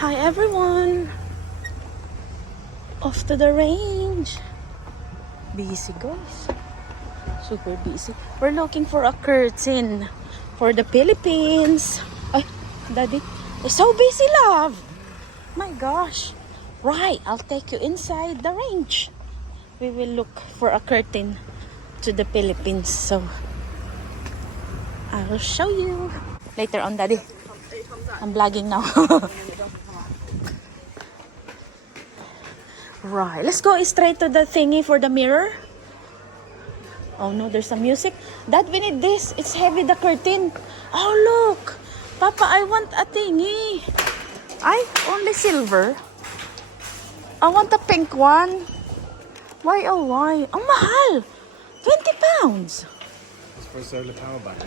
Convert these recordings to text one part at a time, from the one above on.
Hi everyone! Off to the range. Busy guys. Super busy. We're looking for a curtain for the Philippines. Ay, Daddy. It's so busy, love. My gosh. Right, I'll take you inside the range. We will look for a curtain to the Philippines. So, I'll show you. Later on, Daddy. I'm vlogging now. Right, let's go straight to the thingy for the mirror. Oh no, there's some music. Dad, we need this. It's heavy, the curtain. Oh look, Papa, I want a thingy. I only silver. I want a pink one. Why, oh why? Ang mahal. 20 pounds. It's for a solar power bank.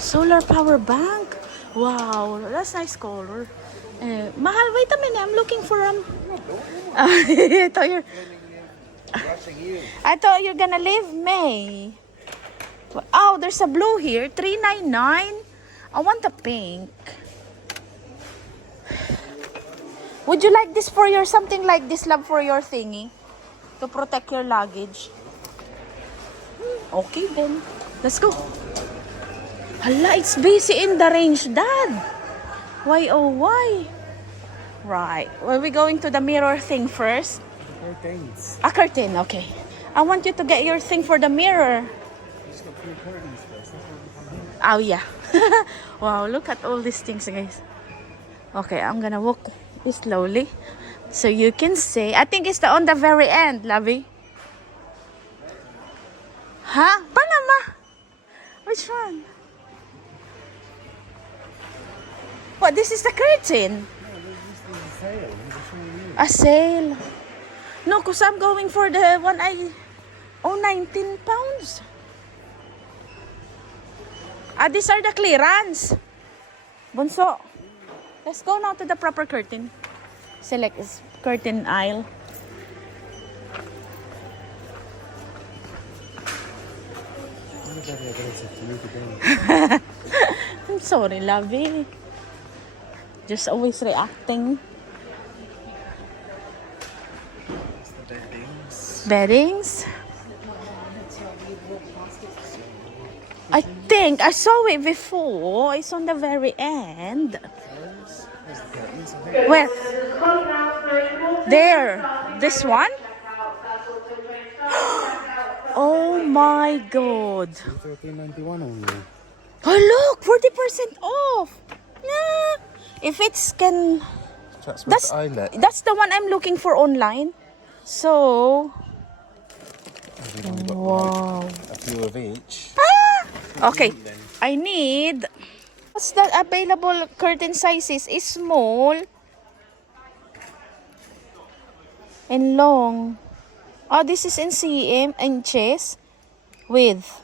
Solar power bank. Wow, that's nice color. Mahal, wait a minute. I'm looking for I thought you're gonna leave May. Oh, there's a blue here. $3.99. I want a pink. Would you like this for your something like this, love, for your thingy to protect your luggage? Okay then. Let's go. Hala, it's busy in the range, Dad. Why, oh why? Right. Are we going to the mirror thing first? Curtains. A curtain, okay. I want you to get your thing for the mirror. Just got 3 curtains first. That's why we come here. Oh, yeah. Wow, look at all these things, guys. Okay, I'm gonna walk slowly so you can see. I think it's on the very end, Lovey. Huh? Panama? Which one? What, this is the curtain? A sale. No, because I'm going for the one Oh, 19 pounds. These are the clearance. Bunso, let's go now to the proper curtain. Select curtain aisle. I'm sorry, lovey. Just always reacting. Beddings. I think I saw it before. It's on the very end. Where? There. This one? Oh my God. $13.91 only. Oh look, 40% off. Nah. If it's can. That's eyelet. That's the one I'm looking for online. So. Wow. A few of each. Okay. I need. What's the available curtain sizes? Is small and long. Oh, this is in cm inches width.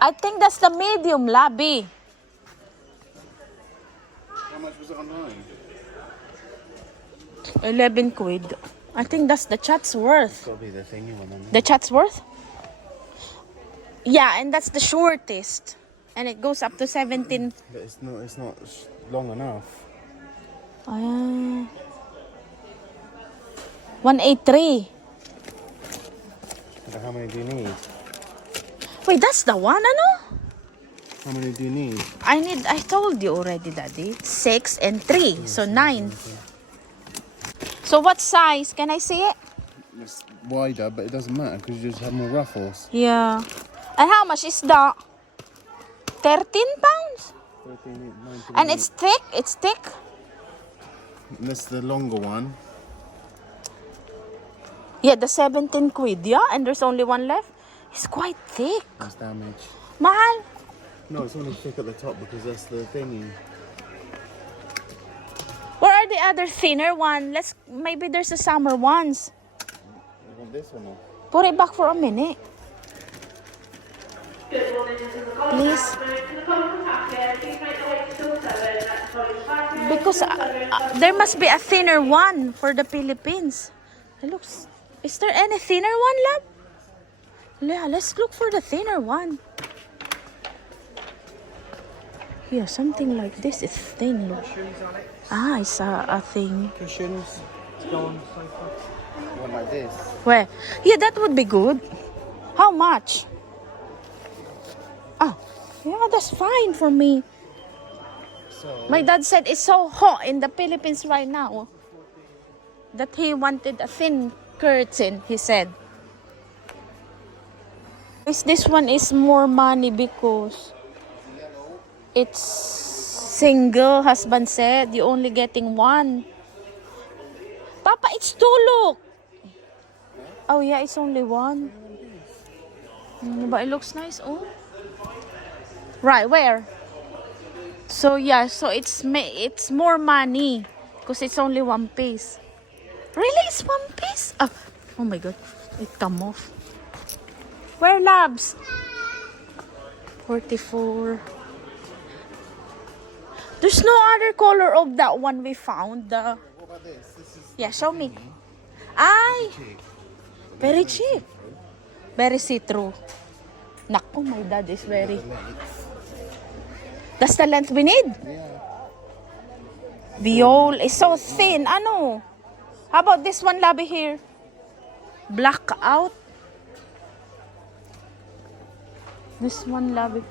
I think that's the medium, Labby. How much was it online? 11 quid. I think that's the Chatsworth. Gotta be the thingy one. The Chatsworth? Yeah, and that's the shortest. And it goes up to 17. But it's not long enough. 183. But how many do you need? Wait, that's the one, ano? How many do you need? I told you already, Daddy. 6 and 3. So 9. So what size? Can I see it? It's wider, but it doesn't matter because you just have more ruffles. Yeah. And how much is that? 13 pounds? 13.99. And it's thick? It's thick? And this is the longer one. Yeah, the 17 quid, yeah? And there's only one left? It's quite thick. That's damage. Mahal. No, it's only thick at the top because that's the thingy. Where are the other thinner one? Maybe there's a summer ones. You want this one? Put it back for a minute. Please. Because there must be a thinner one for the Philippines. It looks. Is there any thinner one, love? Yeah, let's look for the thinner one. Yeah, something like this is thin. Look. Ah, it's a thing. Cushions. Go on sofa. One like this. Where? Yeah, that would be good. How much? Oh, yeah, that's fine for me. So. My dad said it's so hot in the Philippines right now that he wanted a thin curtain, he said. This one is more money because it's single, husband said. You're only getting one. Papa, it's two, look. Oh yeah, it's only one. But it looks nice, oh. Right, where? So yeah, so it's more money because it's only one piece. Really, it's one piece? Oh my god, it come off. Where, labs? 44. There's no other color of that one we found. What about this? This is Yeah, show me. Ay, cheap. very cheap. Very see-through. Naku, my dad is very... That's the length we need. Yeah. Viol is so thin. Ano? How about this one, Labi, here? Blackout. This one, Labi.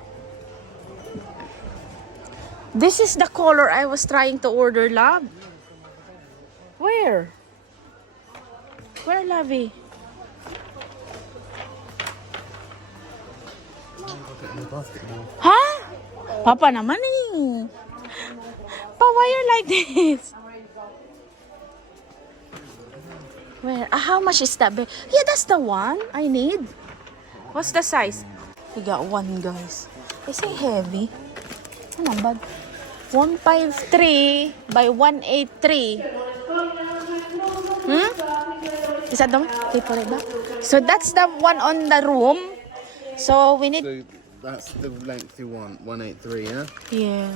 This is the color I was trying to order, Lab. Where? Where, Labi? Huh? Papa naman eh. Pa, why you're like this? Where? How much is that? Yeah, that's the one I need. What's the size? We got one, guys. Is it heavy? Ano ba? 153 by 183. Is that the one? Okay, put it back. So that's the one on the room. So we need... So that's the length you want, 183, yeah? Yeah.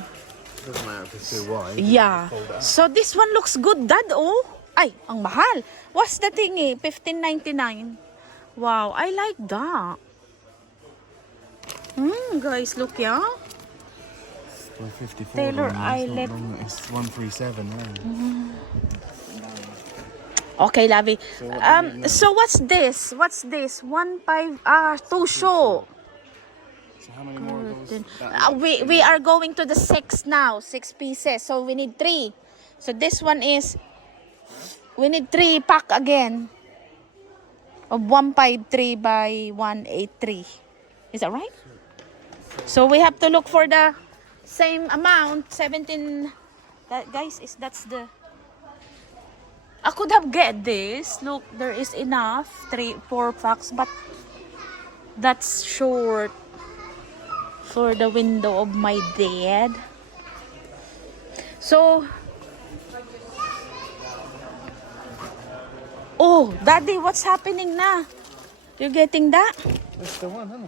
Doesn't matter if it's too wide. Yeah. Fold it up. So this one looks good, Dad. Oh. Ay, ang mahal. What's the thing eh? $15.99. Wow, I like that. Guys, look, yeah. 154. Taylor It's Eyelet. not long, it's 137 now. Okay, Lavi. So what do you need now? So what's this? What's this? 2 show. So how many more of those? We are going to the 6 now. 6 pieces. So we need 3. So this one is... We need 3 pack again. Of 153 by 183. Is that right? So we have to look for the same amount. 17... guys, that's the... I could have get this. Look, there is enough. 4 packs. But that's short for the window of my dad. So... Oh, Daddy, what's happening na? You're getting that? That's the one, huh?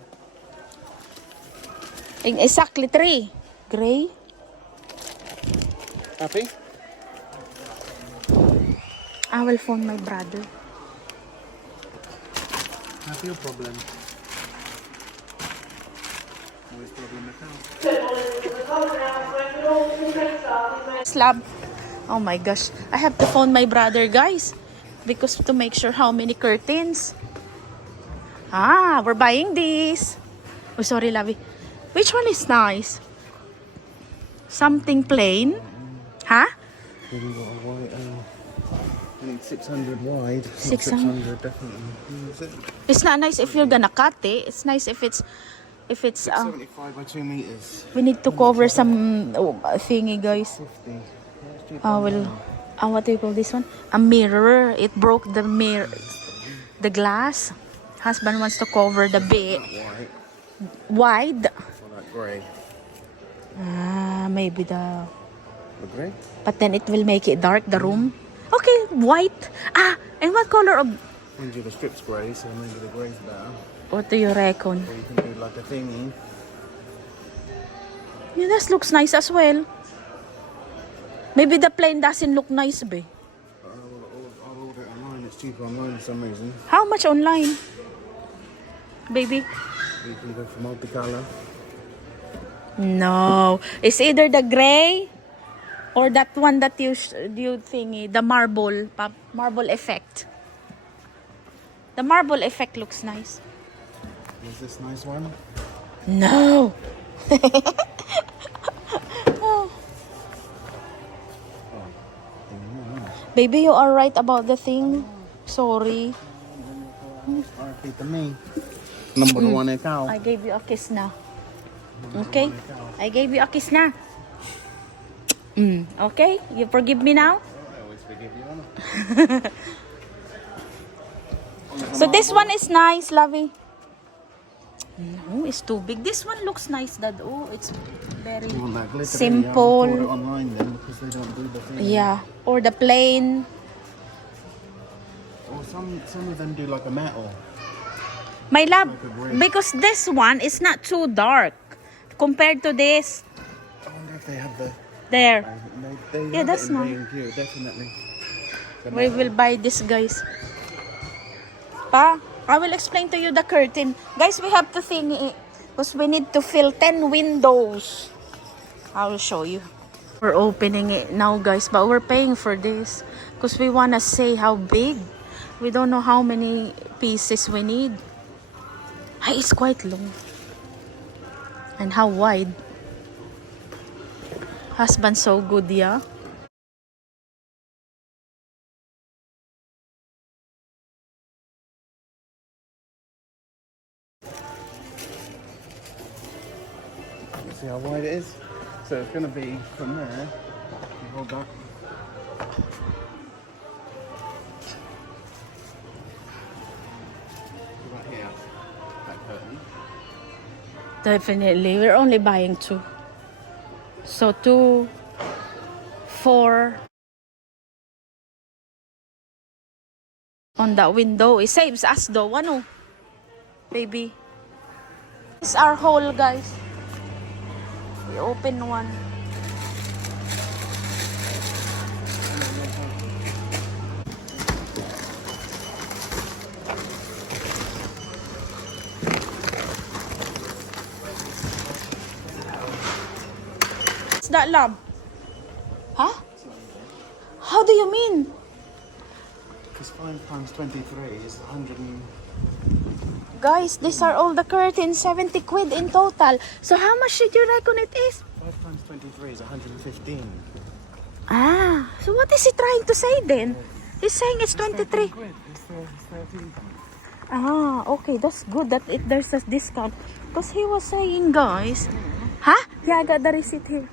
Exactly 3. Gray. Happy? I will phone my brother. Happy or problem? Always problem account. Slab. Oh my gosh. I have to phone my brother, guys. Because to make sure how many curtains. Ah, we're buying this. Oh, sorry, Lavi. Which one is nice? Something plain? Huh? Then we got a white, I need 600 wide. 600? 600 definitely. It's not nice if you're gonna cut it. It's nice if it's 75 by 2 meters. we need to cover some thingy, guys. 50. What do you call this one? A mirror. It broke the mirror, the glass. Husband wants to cover the bed. White. Wide. Or like grey. Maybe the... The grey? But then it will make it dark, the room. Okay, white. And what color of... Mind you, the strip's grey, so maybe the grey's better. What do you reckon? Or you can do like a thingy. Yeah, this looks nice as well. Maybe the plain doesn't look nice, babe. I'll order it online. It's cheaper online for some reason. How much online? Baby? You can go for multicolour. No, it's either the gray or that one that you thingy, the marble effect. The marble effect looks nice. Is this nice one? No. Baby, you are right about the thing. Sorry. RP to me. Number one ikaw. I gave you a kiss now. Okay? I gave you a kiss now. Okay? You forgive me now? I always forgive you. So this one is nice, lovey. No, it's too big. This one looks nice, Dad. Oh, it's very You want that glitter? simple. Yeah, I'll order it online then because they don't do the thing. Yeah, or the plain. Or some of them do like a metal. My love, Like a gray. because this one is not too dark compared to this. I wonder if they have the. There. They Yeah, have that's it in nice. B&Q, definitely. The We metal. will buy this, guys. Pa, I will explain to you the curtain. Guys, we have to think because we need to fill 10 windows. I will show you. We're opening it now, guys, but we're paying for this because we want to say how big. We don't know how many pieces we need. Ay, it's quite long. And how wide. Husband so good, yeah. See how wide it is? So it's going to be from there. You hold that. Right here. That curtain. Definitely. We're only buying 2. So 2, 4 on that window. It saves us though. Ano? Baby. This is our hole, guys. We open one. What's that, love? Huh? How do you mean? Because 5 times 23 is 100 and... Guys, these are all the curtains. 70 quid in total. So how much did you reckon it is? 5 times 23 is 115. Ah, so what is he trying to say then? He's saying it's 23. Quid. It's 13. Ah, okay, that's good that there's a discount. Because he was saying, guys, huh? Yeah, I got the receipt here.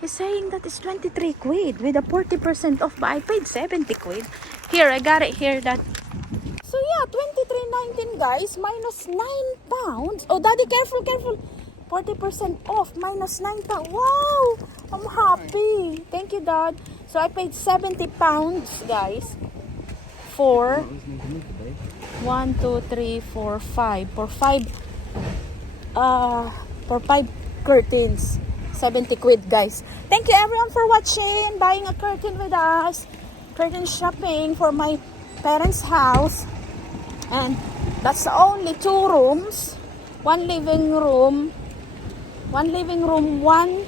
He's saying that it's 23 quid with a 40% off, but I paid 70 quid. Here, I got it here. That. So yeah, 23.19, guys, minus 9 pounds. Oh, Daddy, careful, careful. 40% off, minus 9 pounds. Wow, I'm happy. Thank you, Dad. So I paid 70 pounds, guys, for 1, 2, 3, 4, 5. For 5 curtains. 70 quid, guys. Thank you everyone for watching, buying a curtain with us. Curtain shopping for my parents' house. And that's only 2 rooms. One living room, one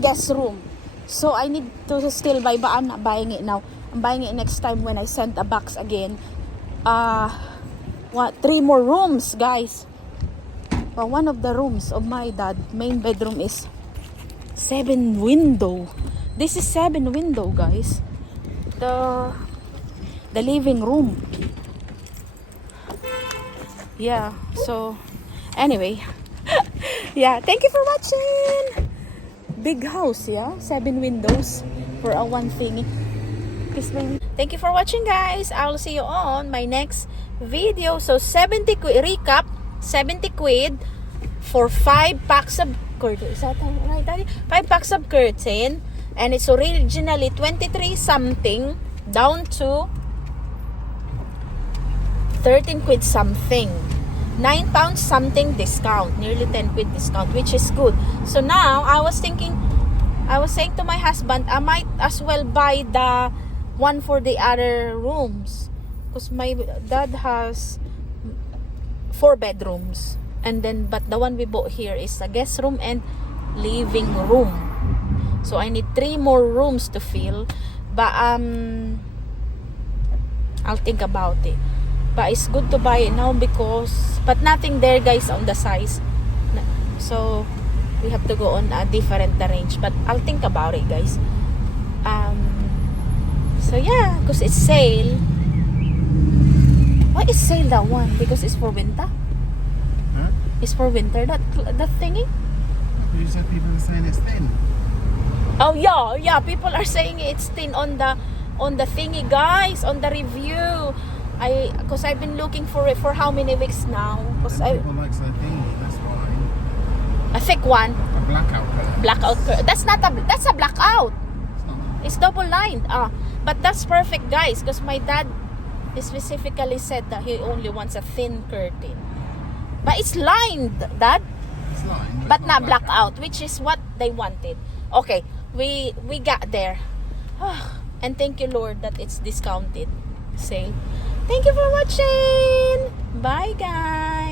guest room. So I need to still buy, but I'm not buying it now. I'm buying it next time when I send a box again. 3 more rooms, guys. Well, one of the rooms of my dad, main bedroom, is 7 window. This is 7 window, guys. The living room. Yeah, so anyway. Yeah, thank you for watching. Big house, yeah? 7 windows for a one thing. Thank you for watching, guys. I will see you on my next video. So 70 quid recap. 70 quid for 5 packs of curtain. Is that right, Daddy? 5 packs of curtain. And it's originally 23 something down to 13 quid something. 9 pounds something discount. Nearly 10 quid discount, which is good. So now, I was saying to my husband, I might as well buy the one for the other rooms. Because my dad has 4 bedrooms. And then, but the one we bought here is a guest room and living room. So I need 3 more rooms to fill. But I'll think about it. But it's good to buy it now because, but nothing there guys on the size. So we have to go on a different range. But I'll think about it guys. So yeah, because it's sale. Why is sale that one? Because it's for winter. Huh? It's for winter, that thingy. You said people are saying it's thin. Oh yeah, people are saying it's thin on the thingy guys, on the review. Because I've been looking for it for how many weeks now? Because People like so thin, that's why. a thick one. A blackout colour. Blackout. That's a blackout. It's not. It's double lined. But that's perfect guys, because my dad specifically said that he only wants a thin curtain. But it's lined, Dad. It's lined. But not blackout, which is what they wanted. Okay, we got there. And thank you Lord that it's discounted sale. Thank you for watching. Bye guys.